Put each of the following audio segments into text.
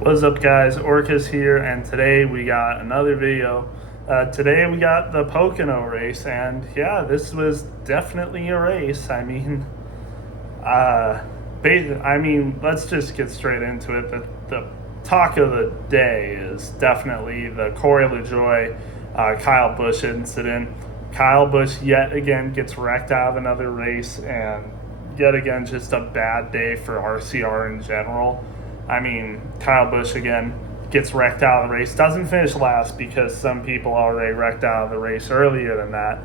What's up, guys? Orcus here, and today we got another video. Today we got the Pocono race, and yeah, this was definitely a race. Uh, let's just get straight into it. The talk of the day is definitely the Corey Lajoie, Kyle Busch incident. Kyle Busch yet again gets wrecked out of another race, and yet again just a bad day for RCR in general. Kyle Busch again gets wrecked out of the race. Doesn't finish last because some people already wrecked out of the race earlier than that.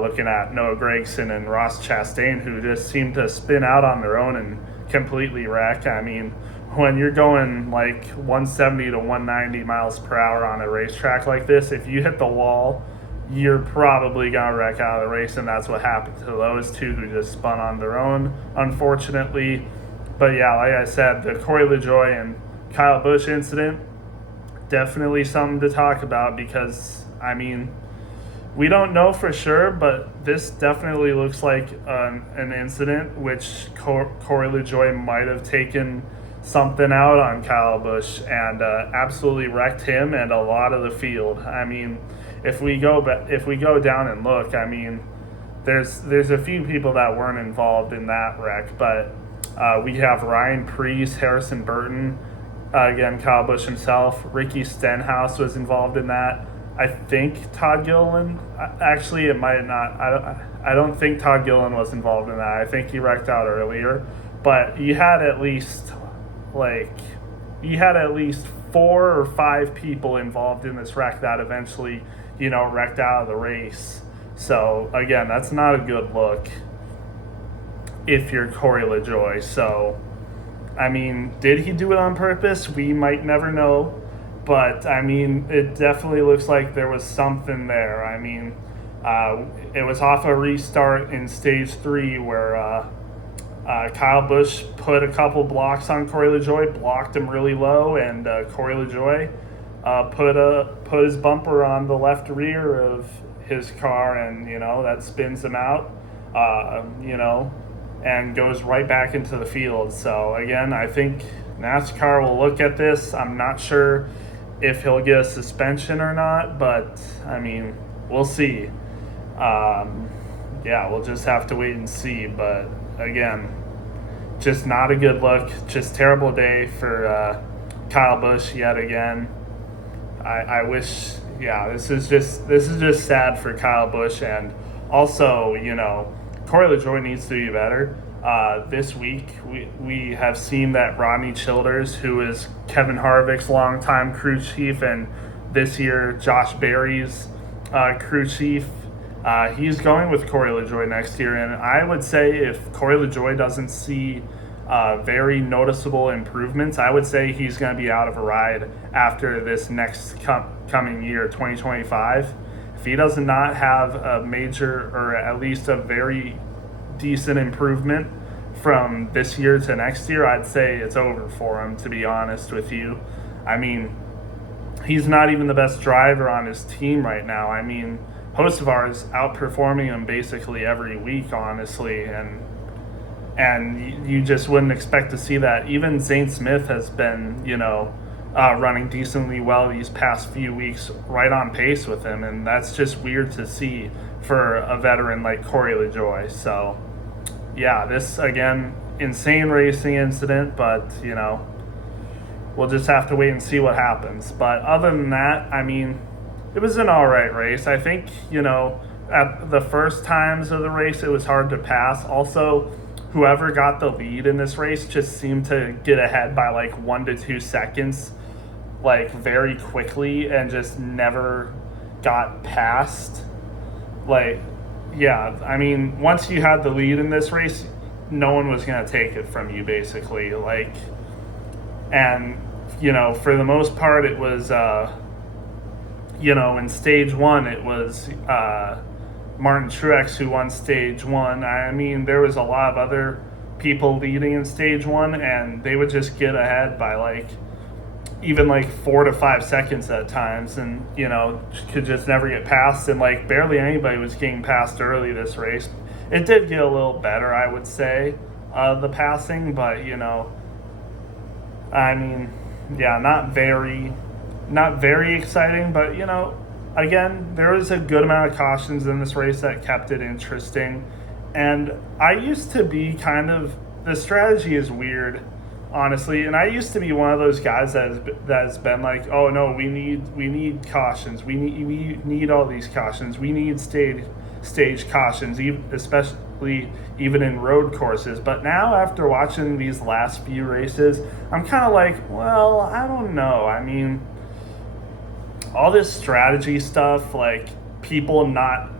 Looking at Noah Gragson and Ross Chastain, who just seemed to spin out on their own and completely wreck. When you're going like 170 to 190 miles per hour on a racetrack like this, if you hit the wall, you're probably going to wreck out of the race, and that's what happened to those two who just spun on their own, unfortunately. But yeah, like I said, the Corey Lajoie and Kyle Busch incident, definitely something to talk about because, we don't know for sure, but this definitely looks like an incident which Corey Lajoie might have taken something out on Kyle Busch and absolutely wrecked him and a lot of the field. If we go down and look, there's a few people that weren't involved in that wreck, but we have Ryan Preece, Harrison Burton, again, Kyle Busch himself. Ricky Stenhouse was involved in that. I think Todd Gilliland, actually it might not. I don't think Todd Gilliland was involved in that. I think he wrecked out earlier. But you had at least 4 or 5 people involved in this wreck that eventually, wrecked out of the race. So again, that's not a good look if you're Corey Lajoie. So, did he do it on purpose? We might never know. But, it definitely looks like there was something there. It was off a restart in stage 3 where Kyle Busch put a couple blocks on Corey Lajoie, blocked him really low, and Corey Lajoie put his bumper on the left rear of his car, and, that spins him out. And goes right back into the field. So again, I think NASCAR will look at this. I'm not sure if he'll get a suspension or not, but we'll see. We'll just have to wait and see. But again, just not a good look. Just terrible day for Kyle Busch yet again. I wish. Yeah, this is just sad for Kyle Busch, and also Corey Lajoie needs to be better. This week, we have seen that Rodney Childers, who is Kevin Harvick's longtime crew chief, and this year Josh Berry's crew chief, he's going with Corey Lajoie next year. And I would say if Corey Lajoie doesn't see very noticeable improvements, I would say he's going to be out of a ride after this next coming year, 2025. If he does not have a major or at least a very decent improvement from this year to next year, I'd say it's over for him, to be honest with you. He's not even the best driver on his team right now. Hocevar is outperforming him basically every week, honestly, and you just wouldn't expect to see that. Even Zane Smith has been, running decently well these past few weeks, right on pace with him, and that's just weird to see for a veteran like Corey Lajoie. So, yeah, this, again, insane racing incident, but, we'll just have to wait and see what happens. But other than that, it was an all right race. I think, at the first times of the race, it was hard to pass. Also, whoever got the lead in this race just seemed to get ahead by 1 to 2 seconds, very quickly, and just never got past. Once you had the lead in this race, no one was going to take it from you, basically. For the most part, it was, in stage 1, it was Martin Truex who won stage 1. There was a lot of other people leading in stage 1, and they would just get ahead by even 4 to 5 seconds at times, and could just never get past, and barely anybody was getting past early this race. It did get a little better, I would say, the passing, but yeah, not very exciting, but again, there was a good amount of cautions in this race that kept it interesting. And I used to be the strategy is weird, honestly. And I used to be one of those guys that has been like, oh no, we need cautions, we need all these cautions, we need stage cautions, especially even in road courses. But now, after watching these last few races, I'm kind of like, well, I don't know. I mean, all this strategy stuff, like people not,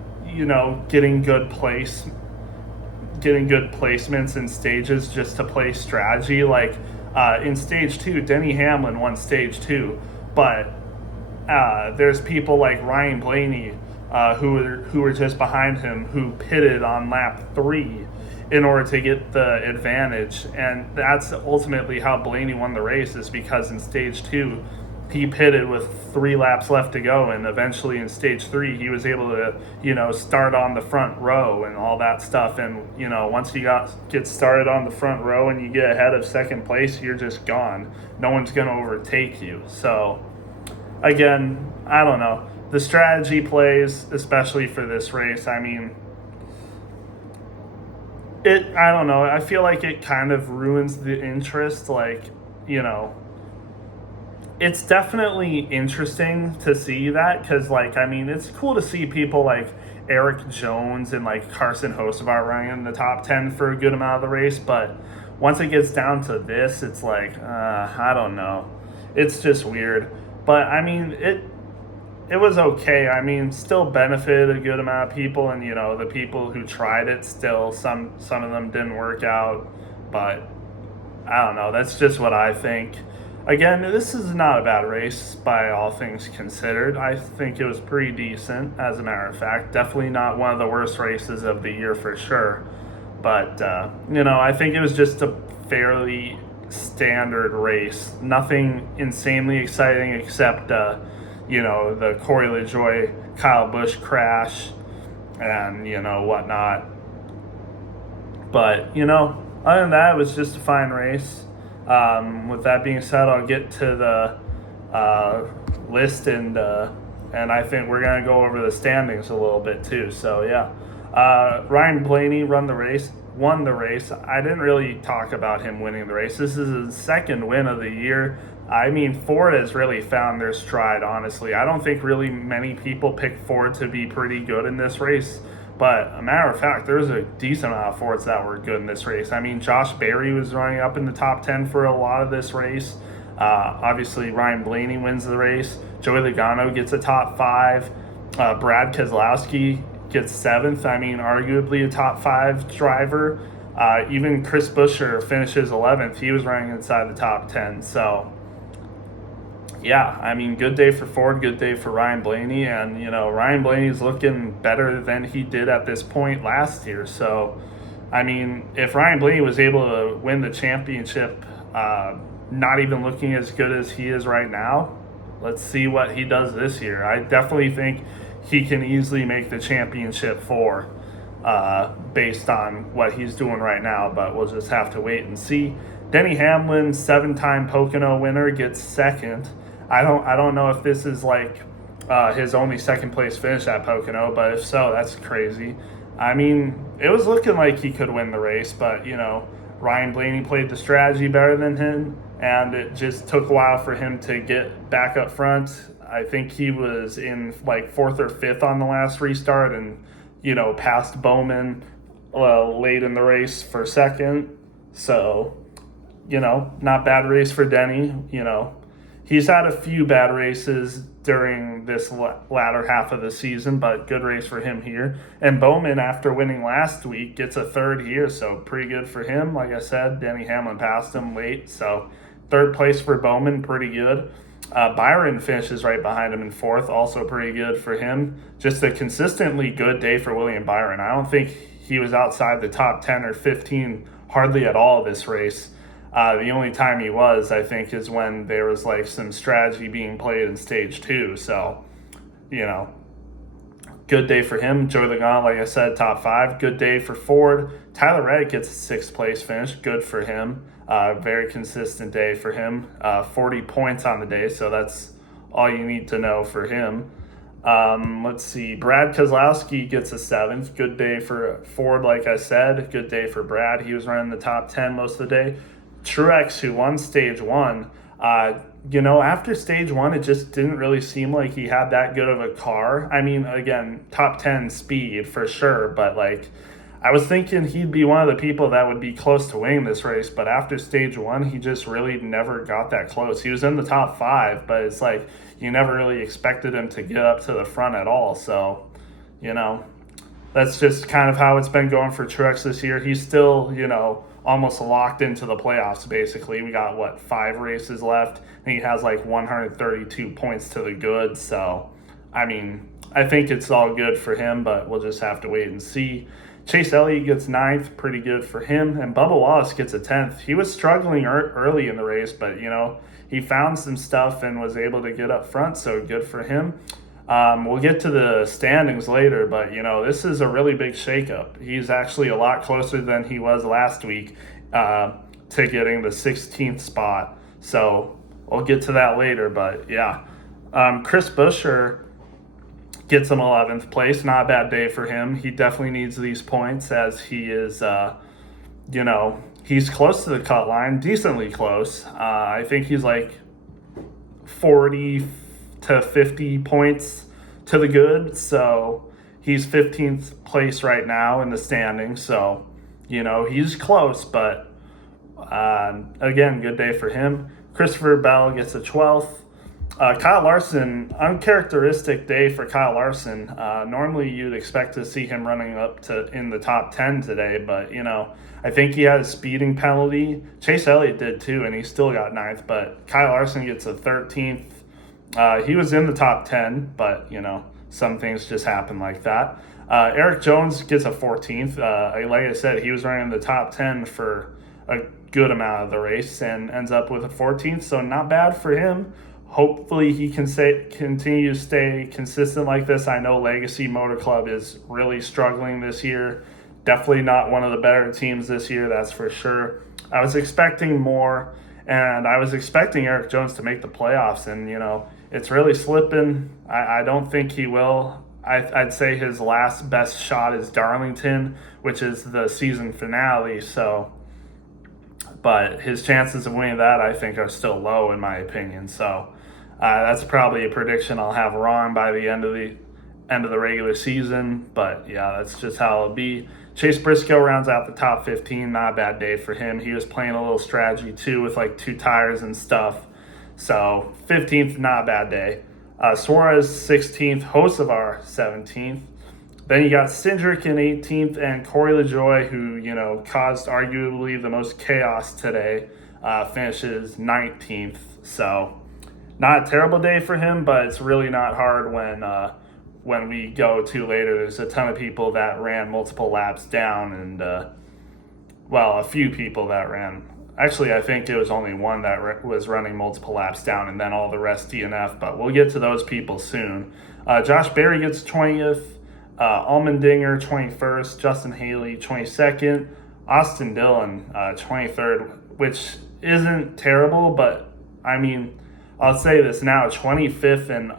getting good placements in stages just to play strategy. Like in stage two, Denny Hamlin won stage two, but there's people like Ryan Blaney who were just behind him, who pitted on lap 3 in order to get the advantage. And that's ultimately how Blaney won the race, is because in stage 2 he pitted with 3 laps left to go, and eventually in stage 3 he was able to start on the front row and all that stuff. And once you get started on the front row and you get ahead of second place, you're just gone. No one's going to overtake you. So again, I don't know. The strategy plays, especially for this race, I mean, I don't know. I feel like it kind of ruins the interest. Like, it's definitely interesting to see that, because, like, I mean, it's cool to see people like Eric Jones and like Carson Hocevar running in the top 10 for a good amount of the race. But once it gets down to this, it's like, I don't know. It's just weird. But I mean, it was okay. I mean, still benefited a good amount of people, and the people who tried it, still some of them didn't work out. But I don't know. That's just what I think. Again, this is not a bad race by all things considered. I think it was pretty decent, as a matter of fact. Definitely not one of the worst races of the year for sure. But, I think it was just a fairly standard race. Nothing insanely exciting except, the Corey Lajoie, Kyle Busch crash and, whatnot. But, other than that, it was just a fine race. With that being said, I'll get to the list, and I think we're going to go over the standings a little bit too. So, yeah. Ryan Blaney won the race. I didn't really talk about him winning the race. This is his second win of the year. I mean, Ford has really found their stride, honestly. I don't think really many people picked Ford to be pretty good in this race. But a matter of fact, there's a decent amount of Fords that were good in this race. I mean, Josh Berry was running up in the top 10 for a lot of this race. Obviously, Ryan Blaney wins the race. Joey Logano gets a top 5. Brad Keselowski gets 7th. I mean, arguably a top 5 driver. Even Chris Buescher finishes 11th. He was running inside the top 10. So, yeah, I mean, good day for Ford, good day for Ryan Blaney. And, Ryan Blaney's looking better than he did at this point last year. So, I mean, if Ryan Blaney was able to win the championship, not even looking as good as he is right now, let's see what he does this year. I definitely think he can easily make the championship 4 based on what he's doing right now. But we'll just have to wait and see. Denny Hamlin, 7-time Pocono winner, gets 2nd. I don't know if this is like his only second place finish at Pocono, but if so, that's crazy. I mean, it was looking like he could win the race, but Ryan Blaney played the strategy better than him, and it just took a while for him to get back up front. I think he was in like 4th or 5th on the last restart, and passed Bowman late in the race for 2nd. So, not bad race for Denny. He's had a few bad races during this latter half of the season, but good race for him here. And Bowman, after winning last week, gets a 3rd here, so pretty good for him. Like I said, Denny Hamlin passed him late, so 3rd place for Bowman, pretty good. Byron finishes right behind him in 4th, also pretty good for him. Just a consistently good day for William Byron. I don't think he was outside the top 10 or 15 hardly at all this race. The only time he was, I think, is when there was like some strategy being played in stage 2. So, good day for him. Joey Logano, like I said, top 5. Good day for Ford. Tyler Reddick gets a 6th place finish. Good for him. Very consistent day for him. 40 points on the day, so that's all you need to know for him. Let's see. Brad Keselowski gets a 7th. Good day for Ford, like I said. Good day for Brad. He was running the top 10 most of the day. Truex, who won stage 1, after stage 1, it just didn't really seem like he had that good of a car. I mean, again, top 10 speed for sure, but I was thinking he'd be one of the people that would be close to winning this race, but after stage 1, he just really never got that close. He was in the top 5, but it's you never really expected him to get up to the front at all. So, that's just kind of how it's been going for Truex this year. He's still, almost locked into the playoffs, basically. We got, 5 races left, and he has 132 points to the good. So, I think it's all good for him, but we'll just have to wait and see. Chase Elliott gets 9th, pretty good for him, and Bubba Wallace gets a 10th. He was struggling early in the race, but, he found some stuff and was able to get up front, so good for him. We'll get to the standings later, but, this is a really big shakeup. He's actually a lot closer than he was last week to getting the 16th spot, so we'll get to that later, but, yeah. Chris Buescher gets him 11th place. Not a bad day for him. He definitely needs these points as he is, he's close to the cut line, decently close. I think he's 40 to 50 points to the good. So he's 15th place right now in the standings. So, he's close, but again, good day for him. Christopher Bell gets a 12th. Kyle Larson, uncharacteristic day for Kyle Larson. Normally you'd expect to see him running up to in the top 10 today, but, I think he had a speeding penalty. Chase Elliott did too, and he still got 9th, but Kyle Larson gets a 13th. He was in the top 10, but, some things just happen like that. Eric Jones gets a 14th. Like I said, he was running the top 10 for a good amount of the race and ends up with a 14th, so not bad for him. Hopefully he can continue to stay consistent like this. I know Legacy Motor Club is really struggling this year. Definitely not one of the better teams this year, that's for sure. I was expecting more, and I was expecting Eric Jones to make the playoffs, and, it's really slipping. I don't think he will. I'd say his last best shot is Darlington, which is the season finale, but his chances of winning that, I think, are still low in my opinion. So that's probably a prediction I'll have wrong by the end of the regular season. But yeah, that's just how it'll be. Chase Briscoe rounds out the top 15. Not a bad day for him. He was playing a little strategy too with 2 tires and stuff. So 15th, not a bad day. Suarez 16th, Hocevar 17th. Then you got Cindric in 18th and Corey LaJoie, who, caused arguably the most chaos today, finishes 19th. So not a terrible day for him, but it's really not hard when we go to later. There's a ton of people that ran multiple laps down and, a few people that ran. Actually, I think it was only one that was running multiple laps down and then all the rest DNF, but we'll get to those people soon. Josh Berry gets 20th. Allmendinger 21st, Justin Haley 22nd, Austin Dillon 23rd, which isn't terrible, but I'll say this now, 25th, and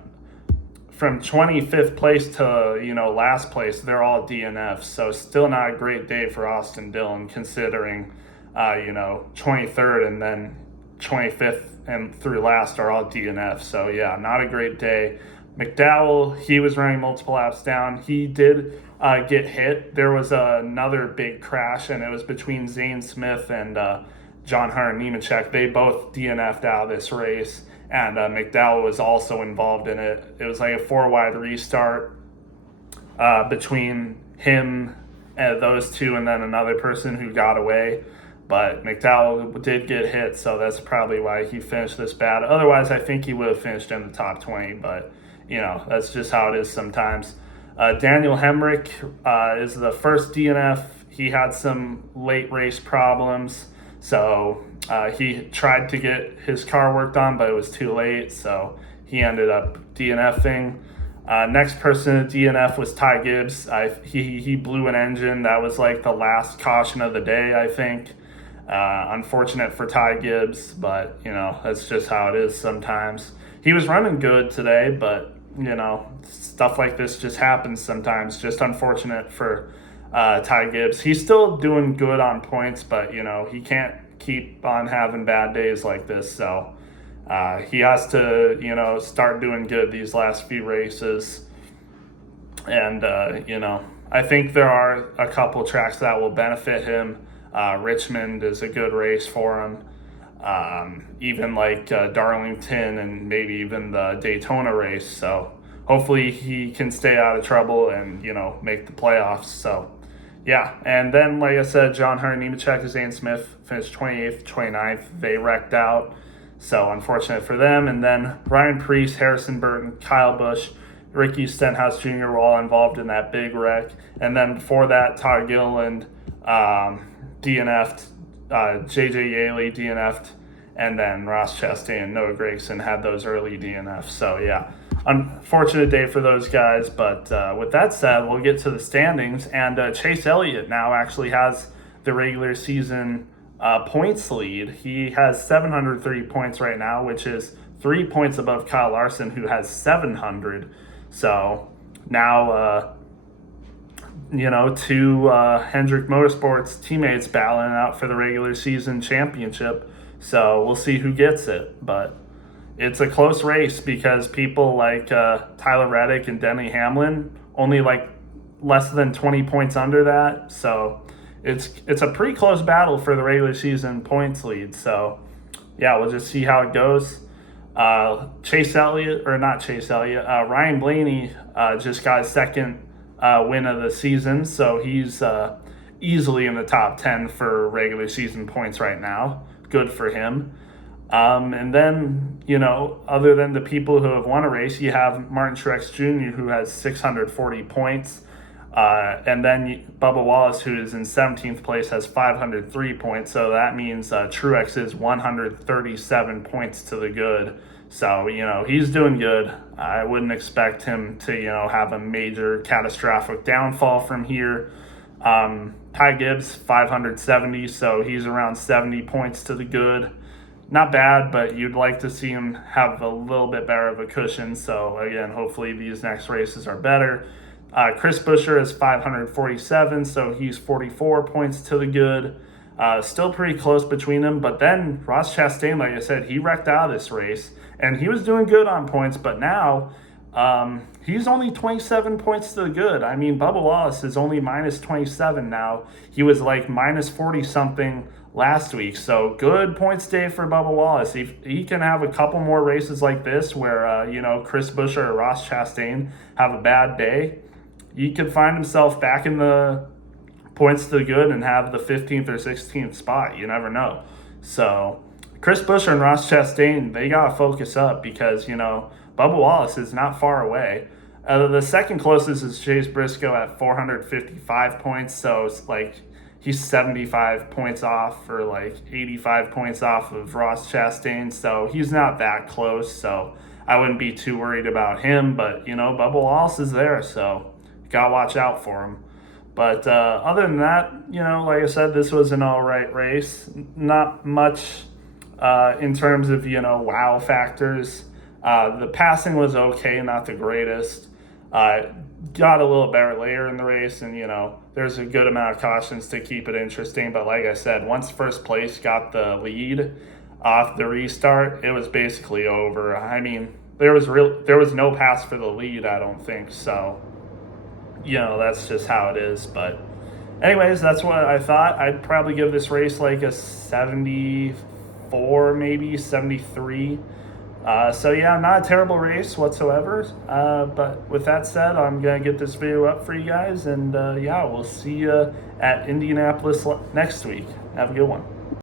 from 25th place to last place, they're all DNFs, so still not a great day for Austin Dillon considering 23rd and then 25th and through last are all DNFs. So yeah, not a great day. McDowell, he was running multiple laps down. He did get hit. There was another big crash, and it was between Zane Smith and John Hunter Nemechek. They both DNF'd out of this race, and McDowell was also involved in it. It was a 4-wide restart between him and those two and then another person who got away. But McDowell did get hit, so that's probably why he finished this bad. Otherwise, I think he would have finished in the top 20, but that's just how it is sometimes. Daniel Hemrick is the first DNF. He had some late race problems, so he tried to get his car worked on, but it was too late, so he ended up DNFing. Next person to DNF was Ty Gibbs. He blew an engine. That was the last caution of the day, I think. Unfortunate for Ty Gibbs, but that's just how it is sometimes. He was running good today, but stuff like this just happens sometimes. Just unfortunate for Ty Gibbs. He's still doing good on points, but he can't keep on having bad days like this. So he has to start doing good these last few races. And I think there are a couple tracks that will benefit him. Richmond is a good race for him. Even like Darlington and maybe even the Daytona race. So hopefully he can stay out of trouble and, make the playoffs. So, yeah. And then, like I said, John Hunter Nemechek and Zane Smith finished 28th, 29th. They wrecked out. So unfortunate for them. And then Ryan Preece, Harrison Burton, Kyle Busch, Ricky Stenhouse Jr. were all involved in that big wreck. And then before that, Todd Gilliland DNF'd, JJ Yaley DNF'd, and then Ross Chastain and Noah Gragson had those early DNFs. So, yeah, unfortunate day for those guys. But with that said, we'll get to the standings. And Chase Elliott now actually has the regular season points lead. He has 730 points right now, which is 3 points above Kyle Larson, who has 700. So now, two Hendrick Motorsports teammates battling out for the regular season championship. So we'll see who gets it. But it's a close race because people like Tyler Reddick and Denny Hamlin only like less than 20 points under that. So it's a pretty close battle for the regular season points lead. So, yeah, we'll just see how it goes. Ryan Blaney just got his second win of the season, so he's easily in the top 10 for regular season points right now. Good for him. And then, other than the people who have won a race, you have Martin Truex Jr., who has 640 points. And then Bubba Wallace, who is in 17th place, has 503 points. So that means Truex is 137 points to the good. So, he's doing good. I wouldn't expect him to, have a major catastrophic downfall from here. Ty Gibbs, 570, so he's around 70 points to the good. Not bad, but you'd like to see him have a little bit better of a cushion. So, again, hopefully these next races are better. Chris Buescher is 547, so he's 44 points to the good. Still pretty close between them. But then Ross Chastain, like I said, he wrecked out of this race. And he was doing good on points, but now he's only 27 points to the good. I mean, Bubba Wallace is only minus 27 now. He was like minus 40-something last week. So good points day for Bubba Wallace. If he can have a couple more races like this where, Chris Buescher or Ross Chastain have a bad day, he could find himself back in the points to the good and have the 15th or 16th spot. You never know. So Chris Buescher and Ross Chastain, they got to focus up because, Bubba Wallace is not far away. The second closest is Chase Briscoe at 455 points. So it's like he's 75 points off or like 85 points off of Ross Chastain. So he's not that close. So I wouldn't be too worried about him. But, Bubba Wallace is there. So got to watch out for him. But other than that, like I said, this was an all right race. Not much in terms of, wow factors. The passing was okay, not the greatest. Got a little better later in the race, and, there's a good amount of cautions to keep it interesting. But like I said, once first place got the lead off the restart, it was basically over. I mean, there was no pass for the lead, I don't think. So, that's just how it is. But anyways, that's what I thought. I'd probably give this race like a 74, maybe 73. So yeah, not a terrible race whatsoever. But with that said, I'm going to get this video up for you guys. And we'll see you at Indianapolis next week. Have a good one.